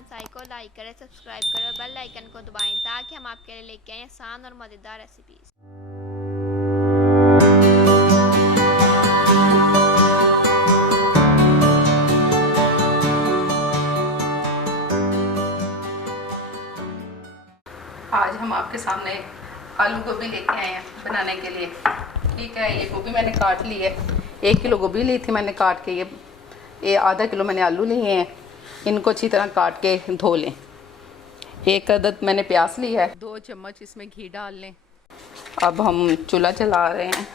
खान साई को लाइक करें, सब्सक्राइब करें और बेल आइकन को दबाएं ताकि हम आपके लिए लेके आएं आसान और मज़ेदार रेसिपीज़। आज हम आपके सामने आलू गोभी लेके आए हैं बनाने के लिए। ठीक है, ये गोभी मैंने काट ली है। 1 किलो गोभी ली थी मैंने काट के। ये आधा किलो मैंने आलू लिए हैं। इनको अच्छी तरह काट के धो लें। 1 अदद मैंने प्याज लिया है। 2 चम्मच इसमें घी डाल लें। अब हम चूल्हा जला रहे हैं।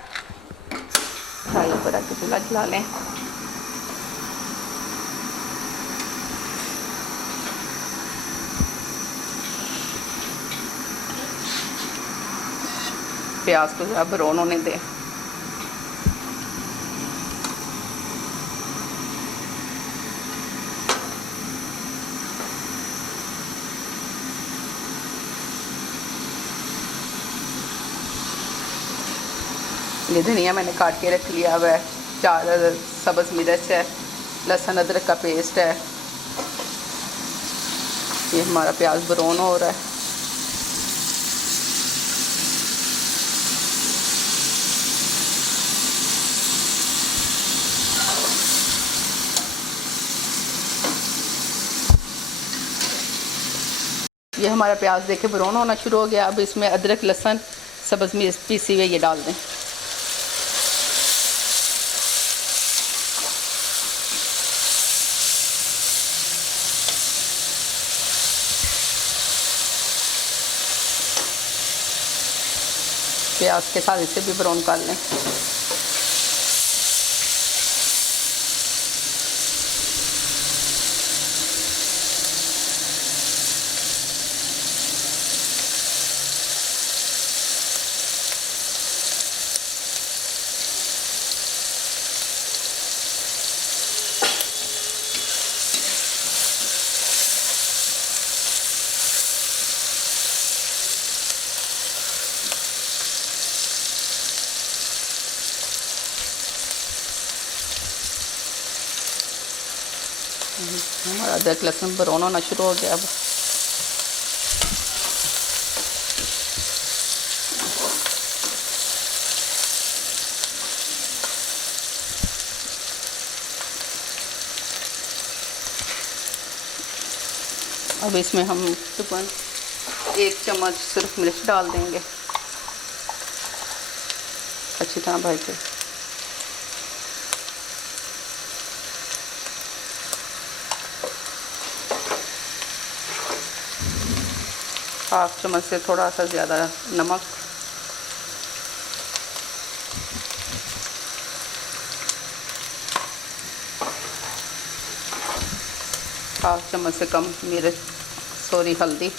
कढ़ाई पर रख के चूल्हा जला लें। प्याज को ज़रा ब्राउन होने दें। ये धनिया मैंने काट के रख लिया हुआ है। 4 सब्ज़ मिर्च है, लहसुन अदरक का पेस्ट है। ये हमारा प्याज ब्राउन हो रहा है। ये हमारा प्याज देखे ब्राउन होना शुरू हो गया। अब इसमें अदरक लहसुन सब्ज़ मिर्च पीसी हुई ये डाल दें। प्याज के साथ इसे भी ब्राउन कर लें। हमारा अदरक लहसुन ब्राउन होना शुरू हो गया। अब इसमें हम तकरीबन 1 चम्मच सिर्फ मिर्च डाल देंगे। अच्छी तरह भर के हाफ चम्मच से थोड़ा सा ज़्यादा नमक, हाफ चम्मच से कम हल्दी,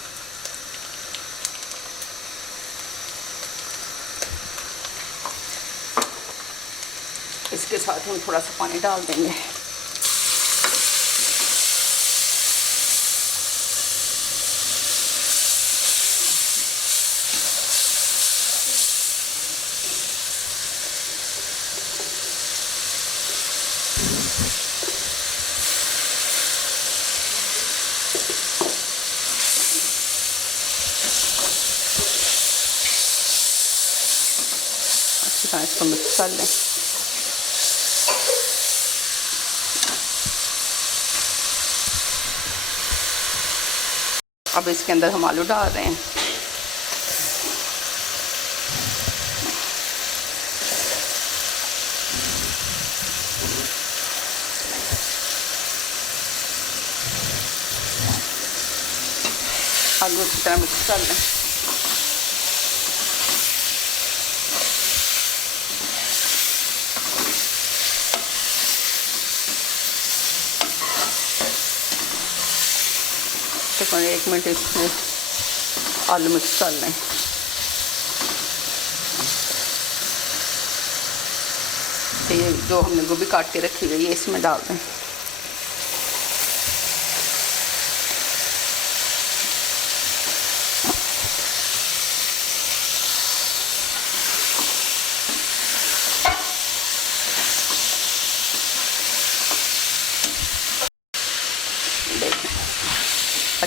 इसके साथ हम थोड़ा सा पानी डाल देंगे। अच्छी तरह इसको मिक्स कर लें। अब इसके अंदर हम आलू डाल रहे हैं। आलू अच्छी तरह मिक्स कर लें। तकरीबन 1 मिनट इसमें आलू मिक्स कर लें। तो ये जो हमने गोभी काट के रखी हुई है इसमें डाल दें।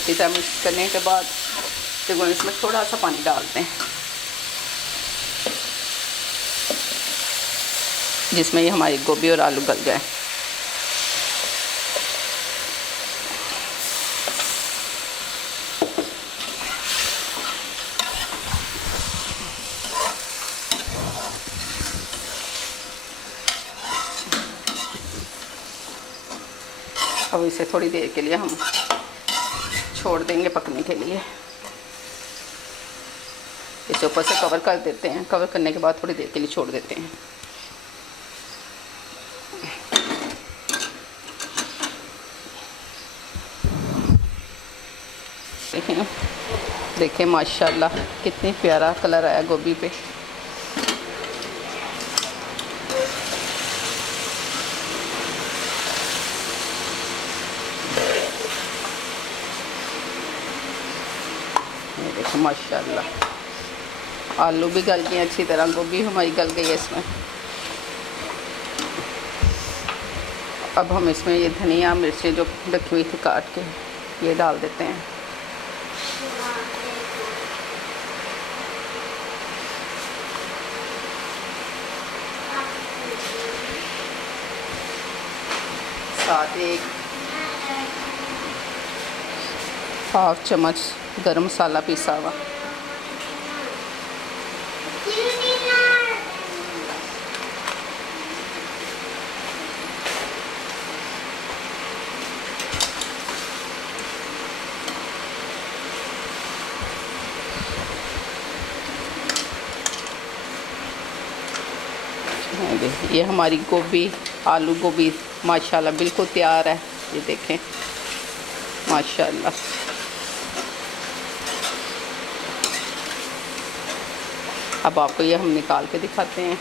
अच्छी तरह मिक्स करने के बाद देखो इसमें थोड़ा सा पानी डालते हैं, जिसमें ये हमारी गोभी और आलू गल जाए। अब इसे थोड़ी देर के लिए हम छोड़ देंगे पकने के लिए। इसे ऊपर से कवर कर देते हैं। कवर करने के बाद थोड़ी देर के लिए छोड़ देते हैं। देखिए माशाल्लाह कितनी प्यारा कलर आया गोभी पे। देखो माशाल्लाह आलू भी गल गए अच्छी तरह, गोभी हमारी गल गई है इसमें। अब हम इसमें ये धनिया मिर्ची जो रखी हुई थी काट के ये डाल देते हैं। साथ एक हाफ चम्मच गरम मसाला पिसा हुआ। ये हमारी गोभी आलू गोभी माशाल्लाह बिल्कुल तैयार है। ये देखें माशाल्लाह। अब आपको ये हम निकाल के दिखाते हैं।